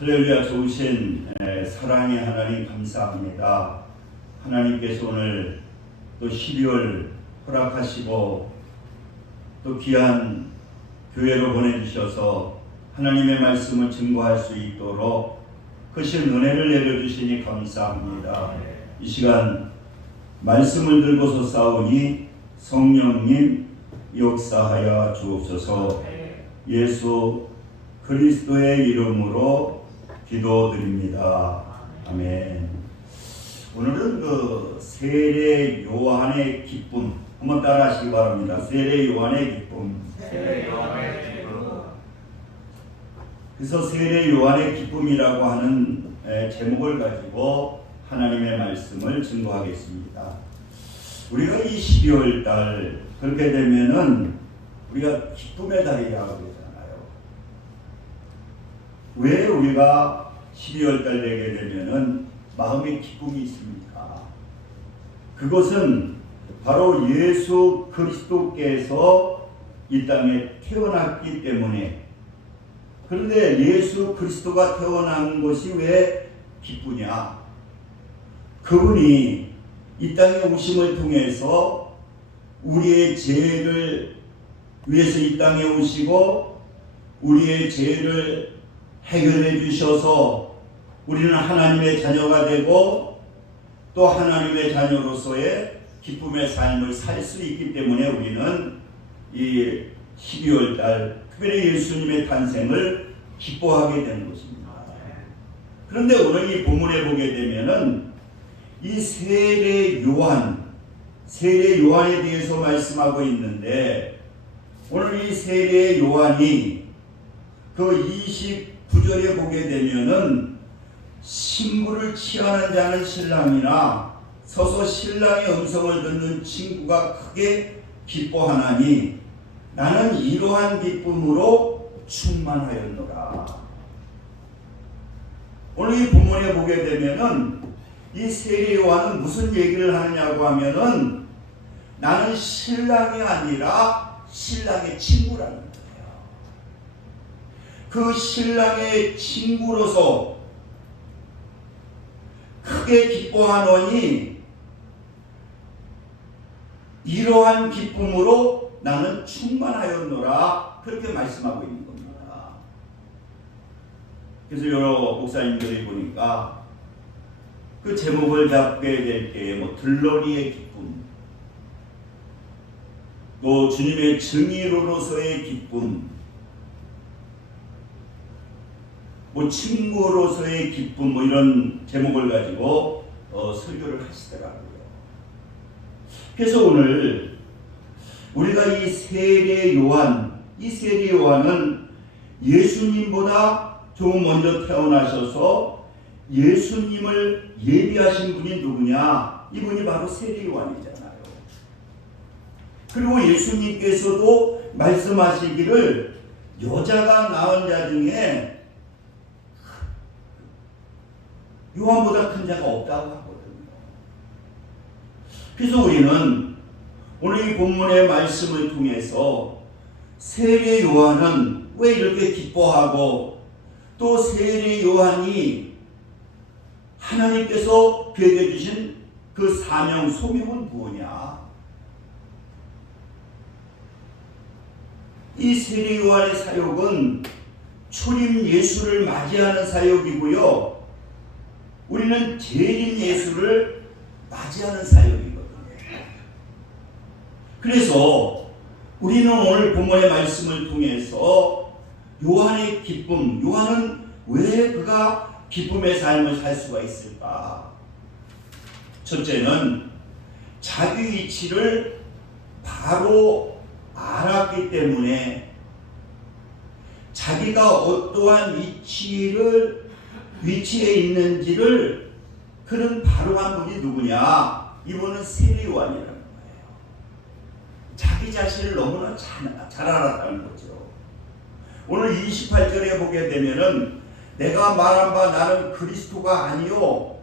할렐루야. 좋으신 사랑의 하나님 감사합니다. 하나님께서 오늘 또 12월 허락하시고 또 귀한 교회로 보내주셔서 하나님의 말씀을 증거할 수 있도록 크신 은혜를 내려주시니 감사합니다. 이 시간 말씀을 들고서 싸우니 성령님 역사하여 주옵소서. 예수 그리스도의 이름으로 기도드립니다. 아멘. 오늘은 세례 요한의 기쁨 한번 따라하시기 바랍니다. 세례 요한의 기쁨. 그래서 세례 요한의 기쁨이라고 하는 제목을 가지고 하나님의 말씀을 증거하겠습니다. 우리가 이 12월 달 그렇게 되면은 우리가 기쁨의 달이라고 그러잖아요. 왜 우리가 12월 달 되게 되면은 마음에 기쁨이 있습니까? 그것은 바로 예수 그리스도께서 이 땅에 태어났기 때문에. 그런데 예수 그리스도가 태어난 것이 왜 기쁘냐? 그분이 이 땅에 오심을 통해서 우리의 죄를 위해서 이 땅에 오시고 우리의 죄를 해결해 주셔서 우리는 하나님의 자녀가 되고 또 하나님의 자녀로서의 기쁨의 삶을 살 수 있기 때문에 우리는 이 12월 달 특별히 예수님의 탄생을 기뻐하게 되는 것입니다. 그런데 오늘 이 본문에 보게 되면은 이 세례 요한에 대해서 말씀하고 있는데 오늘 이 세례 요한이 그 29절에 보게 되면은 신부를 취하는 자는 신랑이나 서서 신랑의 음성을 듣는 친구가 크게 기뻐하나니 나는 이러한 기쁨으로 충만하였노라. 오늘 이 본문에 보게 되면은 이 세례 요한은 무슨 얘기를 하느냐고 하면은 나는 신랑이 아니라 신랑의 친구라는 거예요. 그 신랑의 친구로서 크게 기뻐하노니 이러한 기쁨으로 나는 충만하였노라. 그렇게 말씀하고 있는 겁니다. 그래서 여러 목사님들이 보니까 그 제목을 잡게 될 때 들러리의 기쁨, 또 주님의 증인으로서의 기쁨, 친구로서의 기쁨 이런 제목을 가지고 설교를 하시더라고요. 그래서 오늘 우리가 이 세례 요한은 예수님보다 조금 먼저 태어나셔서 예수님을 예비하신 분이 누구냐? 이분이 바로 세례 요한이잖아요. 그리고 예수님께서도 말씀하시기를 여자가 낳은 자 중에 요한보다 큰 자가 없다고 하거든요. 그래서 우리는 오늘 이 본문의 말씀을 통해서 세례 요한은 왜 이렇게 기뻐하고 또 세례 요한이 하나님께서 그에게 주신 그 사명, 소명은 무엇이냐? 이 세례 요한의 사역은 초림 예수를 맞이하는 사역이고요. 우리는 재림 예수를 맞이하는 사역이거든요. 그래서 우리는 오늘 본문의 말씀을 통해서 요한의 기쁨, 요한은 왜 그가 기쁨의 삶을 살 수가 있을까? 첫째는 자기 위치를 바로 알았기 때문에 자기가 어떠한 위치에 있는지를 그는 바로 한 분이 누구냐? 이분은 세례 요한이라는 거예요. 자기 자신을 너무나 잘 알았다는 거죠. 오늘 28절에 보게 되면은 내가 말한 바 나는 그리스도가 아니요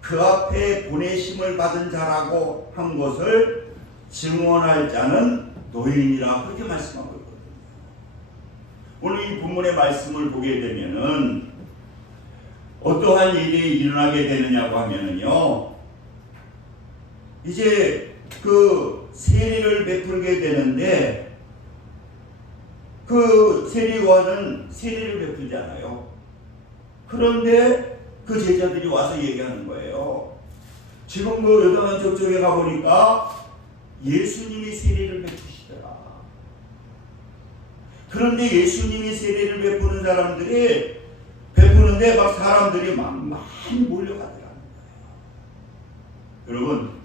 그 앞에 보내심을 받은 자라고 한 것을 증언할 자는 너희니라. 그렇게 말씀하고 있거든요. 오늘 이 본문의 말씀을 보게 되면은 어떠한 일이 일어나게 되느냐고 하면은요, 이제 그 세례를 베풀게 되는데, 그 세례요한은 세례를 베풀잖아요. 그런데 그 제자들이 와서 얘기하는 거예요. 지금 그 요단강 저쪽에 가보니까 예수님이 세례를 베푸시더라. 그런데 예수님이 세례를 베푸는 사람들이 베푸는데 막 사람들이 막 많이 몰려가더라는 거예요. 여러분,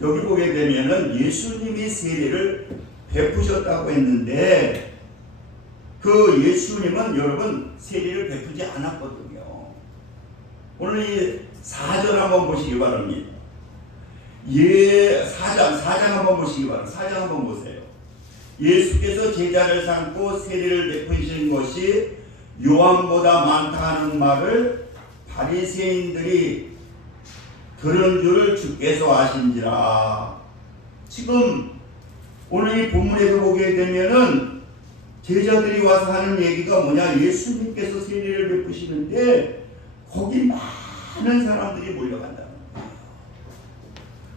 여기 보게 되면은 예수님이 세례를 베푸셨다고 했는데, 그 예수님은 여러분 세례를 베푸지 않았거든요. 오늘 이 4절 한번 보시기 바랍니다. 4장 한번 보시기 바랍니다. 4장 한번 보세요. 예수께서 제자를 삼고 세례를 베푸신 것이 요한보다 많다 하는 말을 바리새인들이 들은 줄 주께서 아신지라. 지금 오늘 이 본문에도 보게 되면은 제자들이 와서 하는 얘기가 뭐냐, 예수님께서 세례를 베푸시는데 거기 많은 사람들이 몰려간다는 거예요.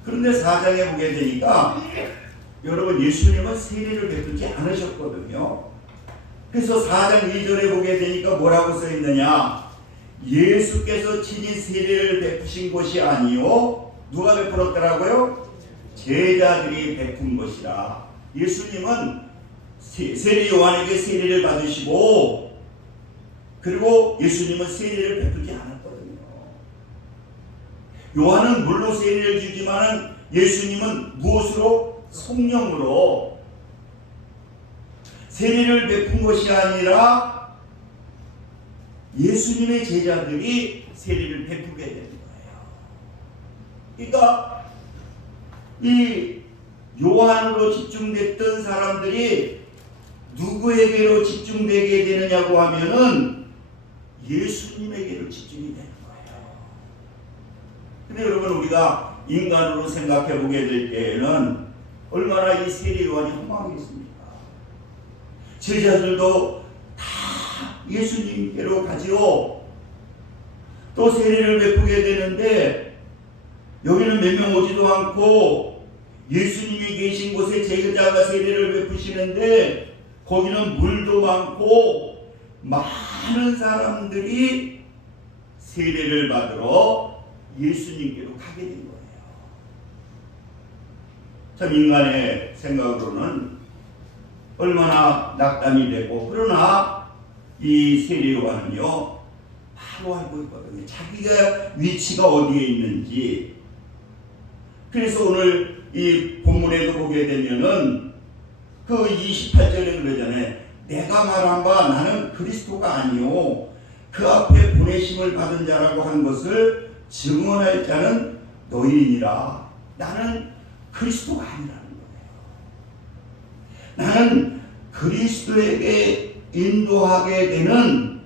그런데 4장에 보게 되니까 여러분, 예수님은 세례를 베풀지 않으셨거든요. 그래서 4장 2절에 보게 되니까 뭐라고 써 있느냐, 예수께서 친히 세례를 베푸신 것이 아니요, 누가 베풀었더라고요? 제자들이 베푼 것이라. 예수님은 세례 요한에게 세례를 받으시고, 그리고 예수님은 세례를 베풀지 않았거든요. 요한은 물로 세례를 주지만은 예수님은 무엇으로? 성령으로 세례를 베푼 것이 아니라 예수님의 제자들이 세례를 베푸게 되는 거예요. 그러니까 이 요한으로 집중됐던 사람들이 누구에게로 집중되게 되느냐고 하면은 예수님에게로 집중이 되는 거예요. 근데 여러분, 우리가 인간으로 생각해 보게 될 때에는 얼마나 이 세례 요한이 허망하겠습니까? 제자들도 다 예수님께로 가지요. 또 세례를 베푸게 되는데 여기는 몇 명 오지도 않고 예수님이 계신 곳에 제자가 세례를 베푸시는데 거기는 물도 많고 많은 사람들이 세례를 받으러 예수님께로 가게 된 거예요. 참 인간의 생각으로는 얼마나 낙담이 되고, 그러나 이 세례 요한은요 바로 알고 있거든요. 자기가 위치가 어디에 있는지. 그래서 오늘 이 본문에도 보게 되면은 그 28절에 그러잖아요. 내가 말한 바 나는 그리스도가 아니요 그 앞에 보내심을 받은 자라고 한 것을 증언할 자는 너희니라. 나는 그리스도가 아니라는 거예요. 나는 그리스도에게 인도하게 되는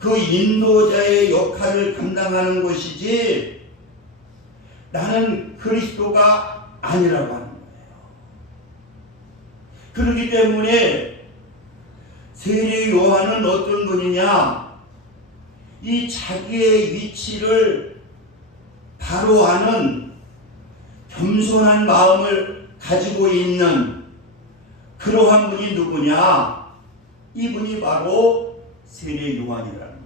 그 인도자의 역할을 감당하는 것이지 나는 그리스도가 아니라고 하는 거예요. 그렇기 때문에 세례 요한은 어떤 분이냐, 이 자기의 위치를 바로 아는 겸손한 마음을 가지고 있는 그러한 분이 누구냐, 이분이 바로 세례 요한이라는 거예요.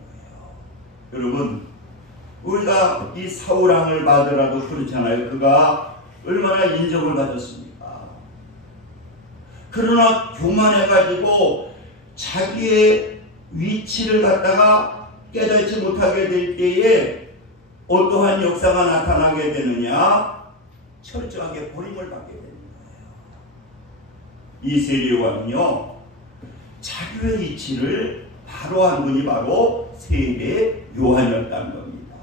여러분, 우리가 이 사울왕을 받으라도 그렇잖아요. 그가 얼마나 인정을 받았습니까? 그러나 교만해가지고 자기의 위치를 갖다가 깨닫지 못하게 될 때에 어떠한 역사가 나타나게 되느냐? 철저하게 버림을 받게 되는 거예요. 이 세례 요한은요, 자기의 위치를 바로 한 분이 바로 세례 요한이었다는 겁니다.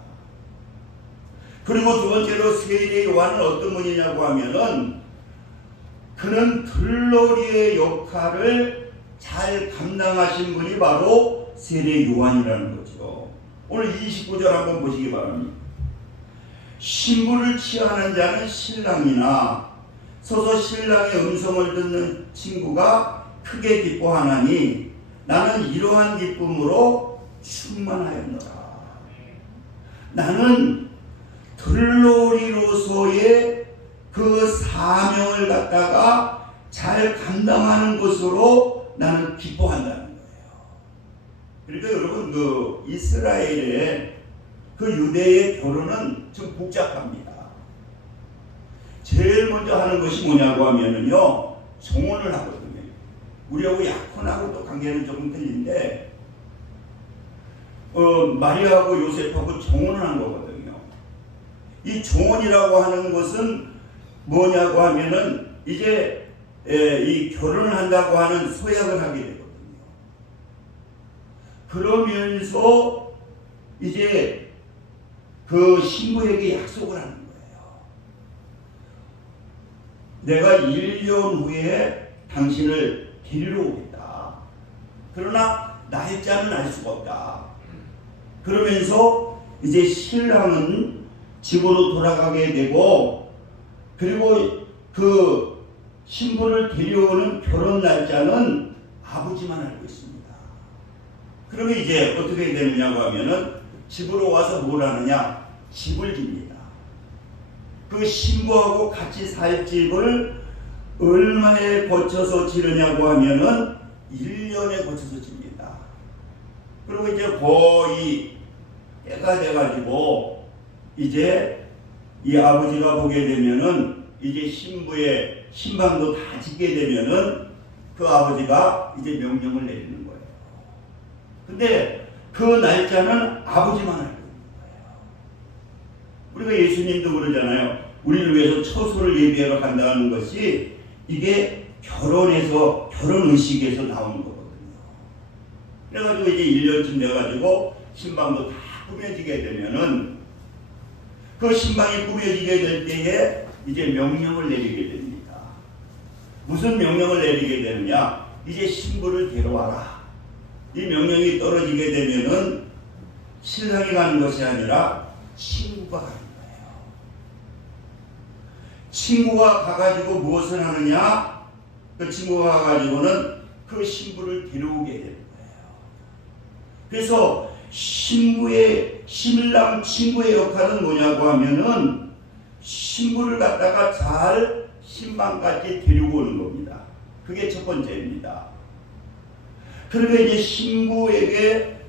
그리고 두 번째로 세례 요한은 어떤 분이냐고 하면은 그는 들러리의 역할을 잘 감당하신 분이 바로 세례 요한이라는 거죠. 오늘 29절 한번 보시기 바랍니다. 신부를 취하는 자는 신랑이나 서서 신랑의 음성을 듣는 친구가 크게 기뻐하나니 나는 이러한 기쁨으로 충만하였노라. 나는 들러리로서의 그 사명을 갖다가 잘 감당하는 것으로 나는 기뻐한다는 거예요. 그러니까 여러분, 그 이스라엘의 그 유대의 결혼은 좀 복잡합니다. 제일 먼저 하는 것이 뭐냐고 하면은요, 정혼을 하거든요. 우리하고 약혼하고 또 관계는 조금 틀린데, 마리아하고 요셉하고 정혼을 한 거거든요. 이 정혼이라고 하는 것은 뭐냐고 하면은 이제 이 결혼을 한다고 하는 서약을 하게 되거든요. 그러면서 이제 그 신부에게 약속을 하는 거예요. 내가 1년 후에 당신을 데리러 오겠다. 그러나 날짜는 알 수가 없다. 그러면서 이제 신랑은 집으로 돌아가게 되고, 그리고 그 신부를 데려오는 결혼 날짜는 아버지만 알고 있습니다. 그러면 이제 어떻게 되느냐고 하면은 집으로 와서 뭘 하느냐? 집을 집니다. 그 신부하고 같이 살 집을 얼마에 거쳐서 지르냐고 하면은 1년에 거쳐서 집니다. 그리고 이제 거의 때가 돼가지고 이제 이 아버지가 보게 되면은 이제 신부의 신방도 다 짓게 되면은 그 아버지가 이제 명령을 내리는 거예요. 근데 그 날짜는 아버지만 알고 있는 거예요. 우리가 예수님도 그러잖아요. 우리를 위해서 처소를 예비하러 간다는 것이 이게 결혼 의식에서 나오는 거거든요. 그래가지고 이제 1년쯤 돼가지고 신방도 다 꾸며지게 되면은 그 신방이 꾸며지게 될 때에 이제 명령을 내리게 됩니다. 무슨 명령을 내리게 되느냐? 이제 신부를 데려와라. 이 명령이 떨어지게 되면은 신랑이 가는 것이 아니라 친구가 가는 거예요. 친구가 가가지고 무엇을 하느냐? 그 친구가 가가지고는 그 신부를 데려오게 되는 거예요. 그래서 신랑 친구의 역할은 뭐냐고 하면은 신부를 갖다가 잘 신방까지 데리고 오는 겁니다. 그게 첫 번째입니다. 그러니까 이제 신부에게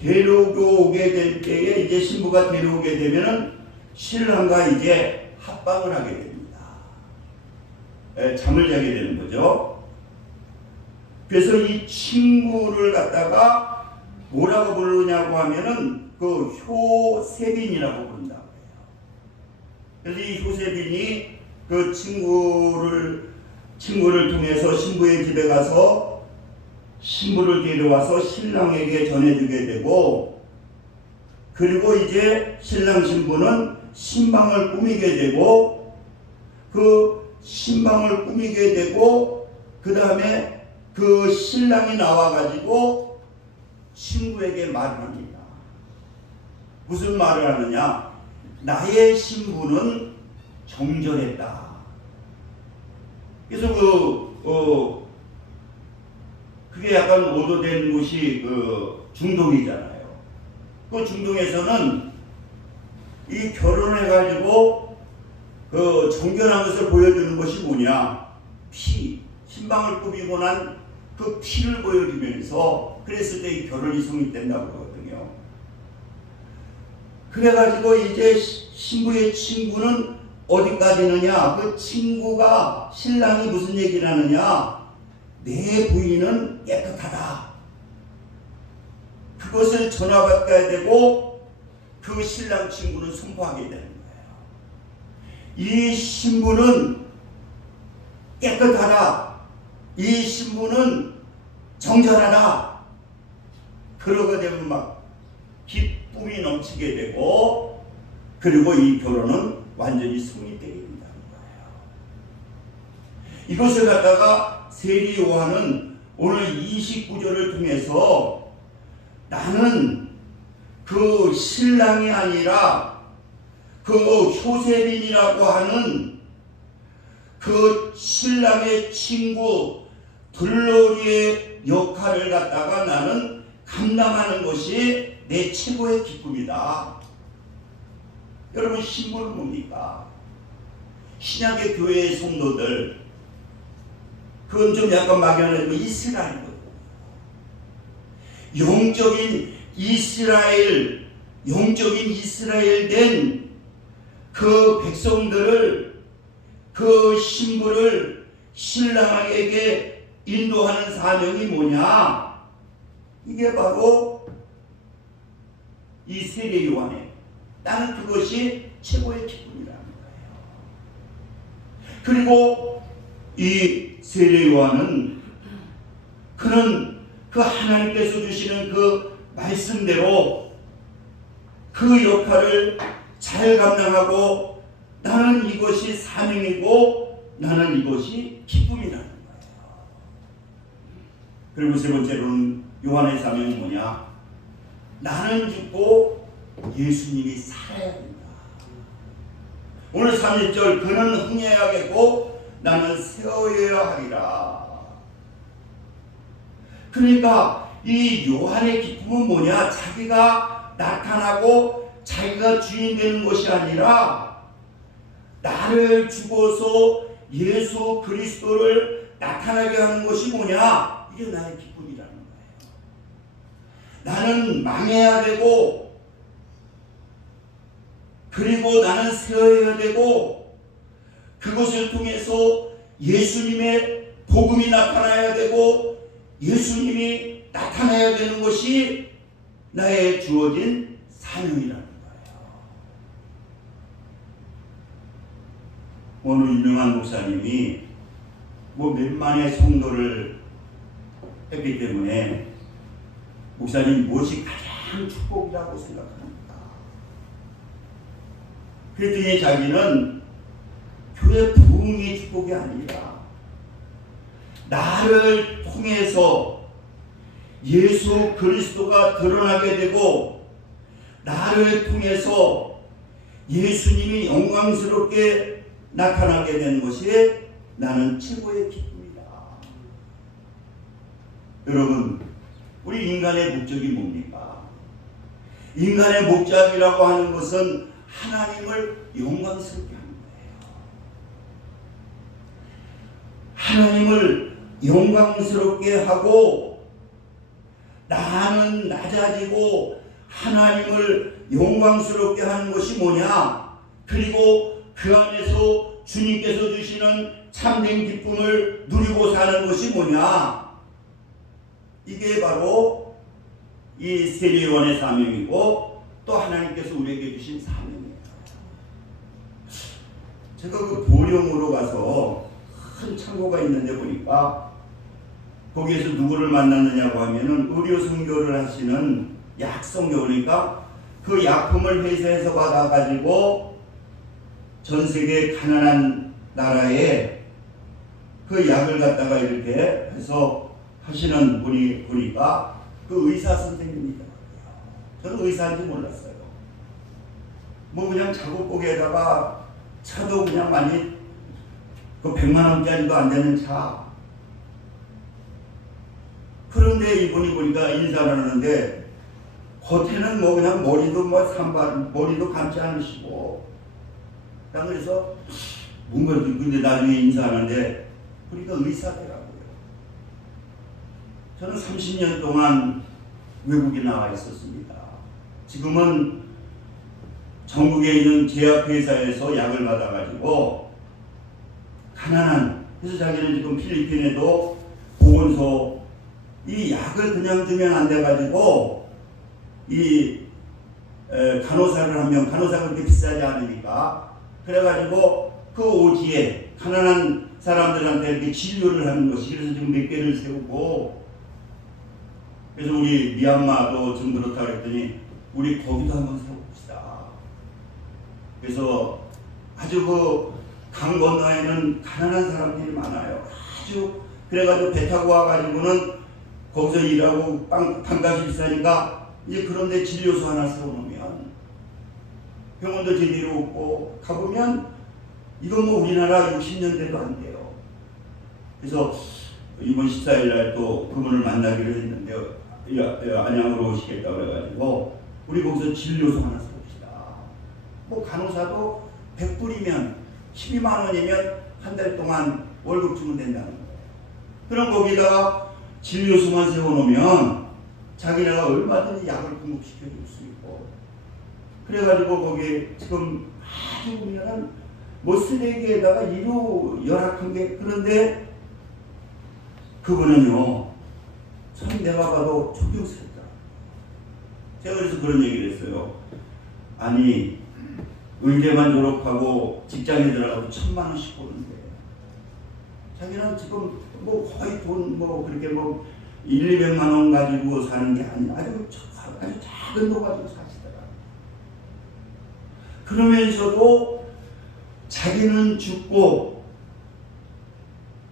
데려오게 될 때에 이제 신부가 데려오게 되면은 신랑과 이제 합방을 하게 됩니다. 잠을 자게 되는 거죠. 그래서 이 친구를 갖다가 뭐라고 부르냐고 하면은 그 효세빈이라고 부른다고 해요. 그래서 이 효세빈이 그 친구를 통해서 신부의 집에 가서 신부를 데려와서 신랑에게 전해주게 되고, 그리고 이제 신랑 신부는 신방을 꾸미게 되고, 그 신방을 꾸미게 되고, 그 다음에 그 신랑이 나와가지고 친구에게 말을 합니다. 무슨 말을 하느냐? 나의 신부는 정결했다. 그래서 그게 약간 오도된 곳이 그 중동이잖아요. 그 중동에서는 이 결혼을 해가지고 그 정결한 것을 보여주는 것이 뭐냐? 신방을 꾸미고 난 그 피를 보여주면서, 그랬을 때 이 결혼이 성립된다고 그러거든요. 그래가지고 이제 신부의 친구는 어디까지느냐? 그 친구가, 신랑이 무슨 얘기를 하느냐? 내 부인은 깨끗하다. 그것을 전화받아야 되고, 그 신랑 친구는 선포하게 되는 거예요. 이 신부는 깨끗하다. 이 신부는 정결하다. 그러게 되면 막 기쁨이 넘치게 되고, 그리고 이 결혼은 완전히 성립되게 된다는 거예요. 이것을 갖다가 세리 요한은 오늘 29절을 통해서 나는 그 신랑이 아니라 그 효세빈이라고 하는 그 신랑의 친구 들러리의 역할을 갖다가 나는 감당하는 것이 내 최고의 기쁨이다. 여러분, 신분은 뭡니까? 신약의 교회의 성도들, 그건 좀 약간 막연하지만 이스라엘이거든요. 영적인 이스라엘 된 그 백성들을, 그 신부를 신랑에게 인도하는 사명이 뭐냐? 이게 바로 이 세례 요한의, 나는 그것이 최고의 기쁨이라는 거예요. 그리고 이 세례 요한은 그는 그 하나님께서 주시는 그 말씀대로 그 역할을 잘 감당하고, 나는 이것이 사명이고 나는 이것이 기쁨이라는 거예요. 그리고 세 번째로는 요한의 사명이 뭐냐? 나는 죽고 예수님이 살아야 된다. 오늘 31절, 그는 흥해야겠고 나는 세어야 하리라. 그러니까 이 요한의 기쁨은 뭐냐? 자기가 나타나고 자기가 주인 되는 것이 아니라 나를 죽어서 예수 그리스도를 나타나게 하는 것이 뭐냐? 이게 나의 기쁨이라는 거예요. 나는 망해야 되고, 그리고 나는 세어야 되고, 그것을 통해서 예수님의 복음이 나타나야 되고 예수님이 나타나야 되는 것이 나의 주어진 사명이라는 거예요. 어느 유명한 목사님이 몇만의 성도를 했기 때문에 목사님 무엇이 가장 축복이라고 생각합니까? 그랬더니 자기는 교회 부흥이 축복이 아니라 나를 통해서 예수 그리스도가 드러나게 되고 나를 통해서 예수님이 영광스럽게 나타나게 되는 것이 나는 최고의 기쁨이다. 여러분, 우리 인간의 목적이 뭡니까? 인간의 목적이라고 하는 것은 하나님을 영광스럽게 하는 거예요. 하나님을 영광스럽게 하고 나는 낮아지고 하나님을 영광스럽게 하는 것이 뭐냐? 그리고 그 안에서 주님께서 주시는 참된 기쁨을 누리고 사는 것이 뭐냐? 이게 바로 이 세례요한의 사명이고 또 하나님께서 우리에게 주신 사명이에요. 제가 그 보령으로 가서 큰 창고가 있는데 보니까 거기에서 누구를 만났느냐고 하면은 의료 선교를 하시는 약 선교, 그러니까 그 약품을 회사에서 받아가지고 전 세계 가난한 나라에 그 약을 갖다가 이렇게 해서 하시는 분이 보니까 그 의사 선생님이다. 저는 의사인지 몰랐어요. 그냥 작업복에다가 차도 그냥 많이 그 100만 원짜리도 안 되는 차. 그런데 이분이 보니까 인사를 하는데 겉에는 그냥 머리도 산발, 머리도 감지 않으시고. 그래서 뭔가 근데 나중에 인사하는데 보니까 의사더라고요. 저는 30년 동안 외국에 나와 있었습니다. 지금은 전국에 있는 제약회사에서 약을 받아가지고 가난한, 그래서 자기는 지금 필리핀에도 보건소 이 약을 그냥 주면 안 돼가지고 이 간호사를 하면, 간호사가 그렇게 비싸지 않으니까 그래가지고 그 오지에 가난한 사람들한테 이렇게 진료를 하는 것이, 그래서 지금 몇 개를 세우고, 그래서 우리 미얀마도 좀 그렇다 그랬더니 우리 거기도 한번 세워봅시다. 그래서 아주 그 강 건너에는 가난한 사람들이 많아요. 아주 그래가지고 배 타고 와가지고는 거기서 일하고 빵값이 비싸니까 이제 그런데 진료소 하나 세워놓으면 병원도 제대로 없고 가보면 이건 우리나라 60년 대도 안 돼요. 그래서 이번 14일 날 또 그분을 만나기로 했는데 안양으로 오시겠다고 그래가지고 우리 거기서 진료소 하나 세웁시다. 뭐 간호사도 100불이면 12만 원이면 한 달 동안 월급 주면 된다는 거예요. 그럼 거기다가 진료소만 세워놓으면 자기네가 얼마든지 약을 공급시켜줄 수 있고, 그래가지고 거기 지금 아주 보면은 뭐 쓰레기에다가 이로 열악한 게, 그런데 그분은요 참 내가 봐도 존경스럽다. 제가 그래서 그런 얘기를 했어요. 아니 의대만 졸업하고 직장에 들어가도 1,000만 원씩 버는데 자기는 지금 뭐 거의 돈 뭐 그렇게 뭐 1, 200만 원 가지고 사는 게 아니라 아주 작은 돈 가지고 사시더라. 그러면서도 자기는 죽고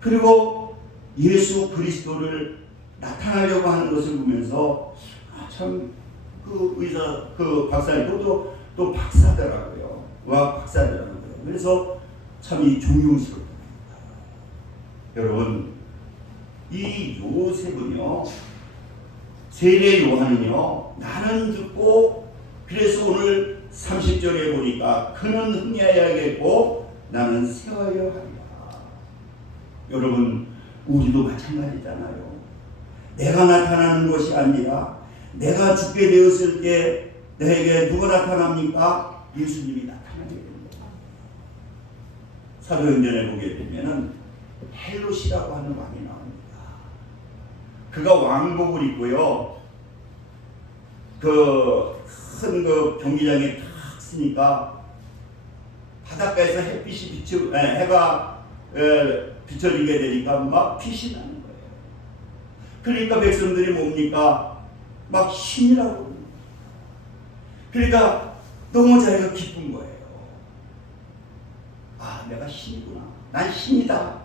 그리고 예수 그리스도를 나타나려고 하는 것을 보면서 참 그 의사 그 박사님 또 박사더라고요. 의학 박사더라고요. 그래서 참 이 존경스럽다. 여러분 이 요셉은요, 세례 요한은요, 나는 죽고 그래서 오늘 30절에 보니까 그는 흥해야겠고 나는 세워야 하리라. 여러분 우리도 마찬가지잖아요. 내가 나타나는 것이 아니라 내가 죽게 되었을 때 내게 누가 나타납니까? 예수님이 나타나게 됩니다. 사도행전에 보게 되면은 헬롯이라고 하는 왕이 나옵니다. 그가 왕복을 입고요, 그 큰 그 경기장에 탁 쓰니까 바닷가에서 햇빛이 해가 비춰지게 되니까 막 빛이 나는 거예요. 그러니까 백성들이 뭡니까? 막 신이라고. 그러니까 너무 자기가 기쁜 거예요. 아, 내가 신이구나. 난 신이다.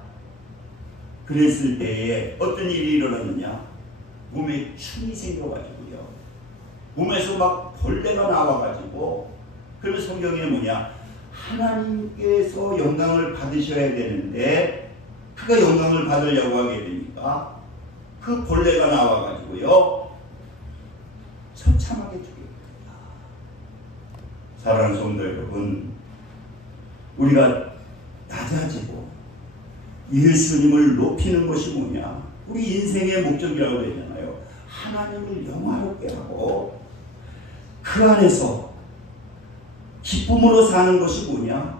그랬을 때에 어떤 일이 일어났느냐? 몸에 춤이 생겨가지고요, 몸에서 막 벌레가 나와가지고, 그러면 성경에 뭐냐? 하나님께서 영광을 받으셔야 되는데 그가 영광을 받으려고 하게 되니까 그 벌레가 나와가지고요 처참하게 죽입니다. 사랑하는 성도 여러분, 우리가 낮아지고 예수님을 높이는 것이 뭐냐? 우리 인생의 목적이라고 그러잖아요. 하나님을 영화롭게 하고 그 안에서 기쁨으로 사는 것이 뭐냐?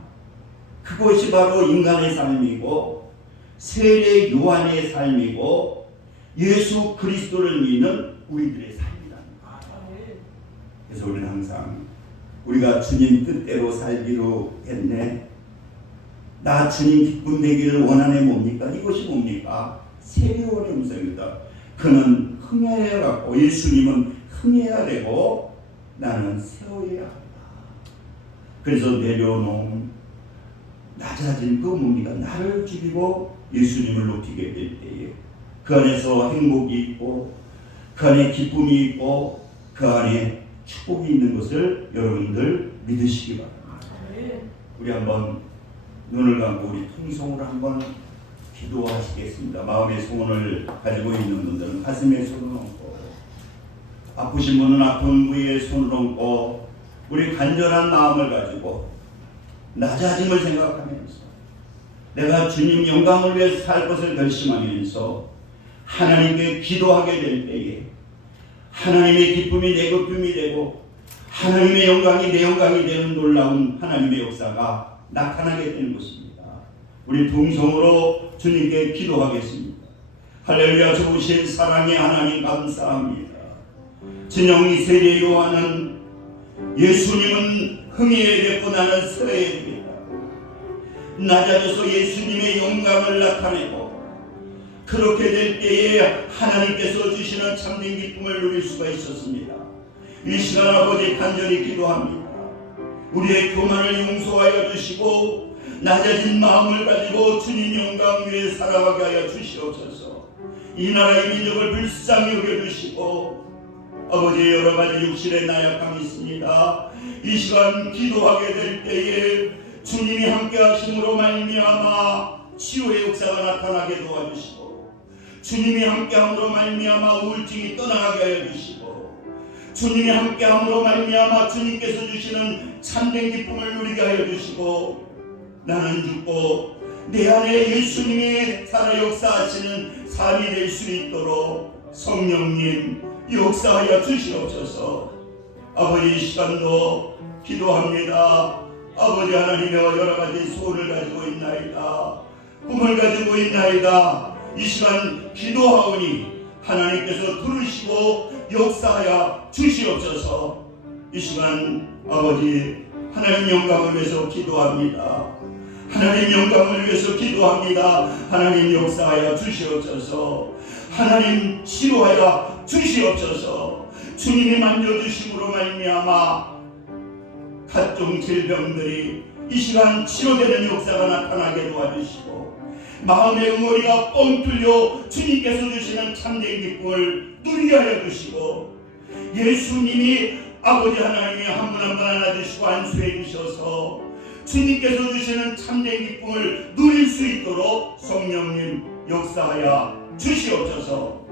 그것이 바로 인간의 삶이고 세례 요한의 삶이고 예수 그리스도를 믿는 우리들의 삶이다. 그래서 우리는 항상 우리가 주님 뜻대로 살기로 했네. 나 주님 기쁨 되기를 원하네. 뭡니까? 이것이 뭡니까? 세례요한의 음성이다. 그는 흥해야 갖고 예수님은 흥해야 되고 나는 세워야 한다. 그래서 내려놓은 낮아진 그 뭡니까? 나를 죽이고 예수님을 높이게 될 때에 그 안에서 행복이 있고 그 안에 기쁨이 있고 그 안에 축복이 있는 것을 여러분들 믿으시기 바랍니다. 우리 한번 눈을 감고 우리 통성으로 한번 기도하시겠습니다. 마음의 소원을 가지고 있는 분들은 가슴에 손을 얹고, 아프신 분은 아픈 부위에 손을 얹고, 우리 간절한 마음을 가지고 낮아짐을 생각하면서 내가 주님 영광을 위해서 살 것을 결심하면서 하나님께 기도하게 될 때에 하나님의 기쁨이 내 기쁨이 되고 하나님의 영광이 내 영광이 되는 놀라운 하나님의 역사가 나타나게 되는 것입니다. 우리 동성으로 주님께 기도하겠습니다. 할렐루야. 좋으신 사랑의 하나님 감사합니다. 진영이 세례 요한은 예수님은 흥해야 되고 나는 서야 되겠다. 낮아져서 예수님의 영광을 나타내고 그렇게 될 때에 하나님께서 주시는 참된 기쁨을 누릴 수가 있었습니다. 이 시간 아버지 간절히 기도합니다. 우리의 교만을 용서하여 주시고 낮아진 마음을 가지고 주님 영광 위에 살아가게 하여 주시옵소서. 이 나라의 민족을 불쌍히 여겨주시고 아버지 여러가지 육신의 나약함이 있습니다. 이 시간 기도하게 될 때에 주님이 함께 하심으로 말미암아 치유의 역사가 나타나게 도와주시고 주님이 함께 함으로 말미암아 우울증이 떠나가게 하여 주시고 주님이 함께함으로 말미암아 주님께서 주시는 참된 기쁨을 누리게 하여 주시고, 나는 죽고 내 안에 예수님이 살아 역사하시는 삶이 될 수 있도록 성령님 역사하여 주시옵소서. 아버지, 이 시간도 기도합니다. 아버지 하나님의 여러 가지 소원을 가지고 있나이다, 꿈을 가지고 있나이다. 이 시간 기도하오니 하나님께서 들으시고 역사하여 주시옵소서. 이 시간 아버지 하나님 영광을 위해서 기도합니다. 하나님 영광을 위해서 기도합니다. 하나님 역사하여 주시옵소서. 하나님 치료하여 주시옵소서. 주님이 만져주심으로 말미암아 각종 질병들이 이 시간 치료되는 역사가 나타나게 도와주시고, 마음의 응어리가 뻥 뚫려 주님께서 주시는 참된 기쁨을 누리게 하여 주시고, 예수님이 아버지 하나님이 한 분 한 분 안아주시고 안수해 주셔서 주님께서 주시는 참된 기쁨을 누릴 수 있도록 성령님 역사하여 주시옵소서.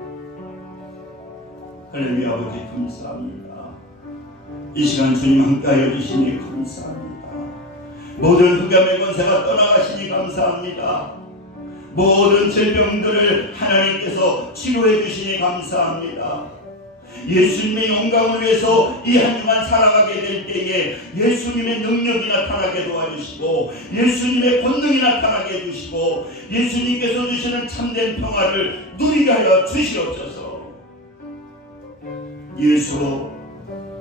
하나님 아버지 감사합니다. 이 시간 주님 함께하여 주시니 감사합니다. 모든 흑암의 권세가 떠나가시니 감사합니다. 모든 질병들을 하나님께서 치료해 주시니 감사합니다. 예수님의 영광을 위해서 이 한 주간 살아가게 될 때에 예수님의 능력이 나타나게 도와주시고, 예수님의 권능이 나타나게 해주시고, 예수님께서 주시는 참된 평화를 누리게 하여 주시옵소서. 예수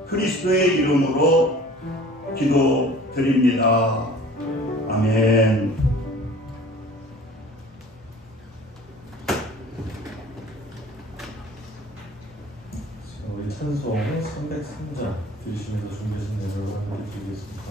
그리스도의 이름으로 기도드립니다. 아멘. 우리 찬송 303장 들으시면서 준비하신 내용을 한번 드리겠습니다.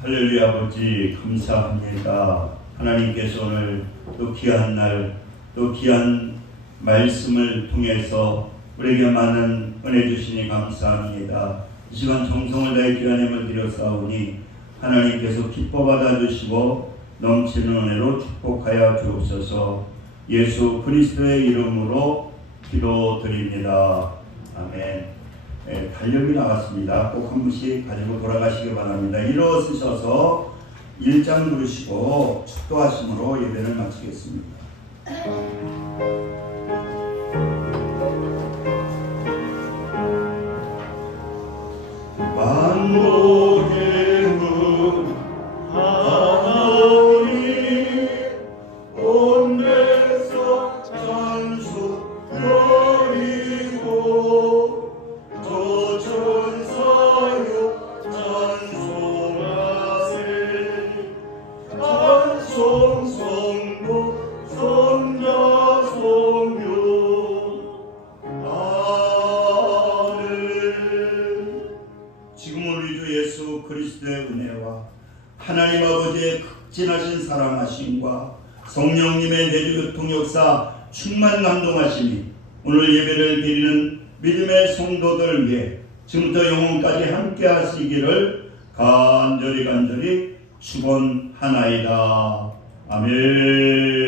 할렐루야. 아버지 감사합니다. 하나님께서 오늘 또 귀한 날, 또 귀한 말씀을 통해서 우리에게 많은 은혜 주시니 감사합니다. 이 시간 정성을 다해 귀한 힘을 드렸사오니 하나님께서 기뻐 받아주시고 넘치는 은혜로 축복하여 주옵소서. 예수 그리스도의 이름으로 기도드립니다. 아멘. 달력이 나왔습니다. 꼭 한 분씩 가지고 돌아가시기 바랍니다. 일어서셔서 1장 부르시고 축도하심으로 예배를 마치겠습니다. 만복의 문 하나님 온 데서 찬송거리고 저 천사여 찬송하세 찬송 성부 성자 성령 아멘. 지금 우리 주 예수 그리스도의 은혜와 하나님 아버지의 극진하신 사랑하심과 성령님의 내주교통 역사 충만 감동하심이 오늘 예배를 드리는 믿음의 성도들 위해 지금부터 영원까지 함께 하시기를 간절히 축원하나이다. 아멘.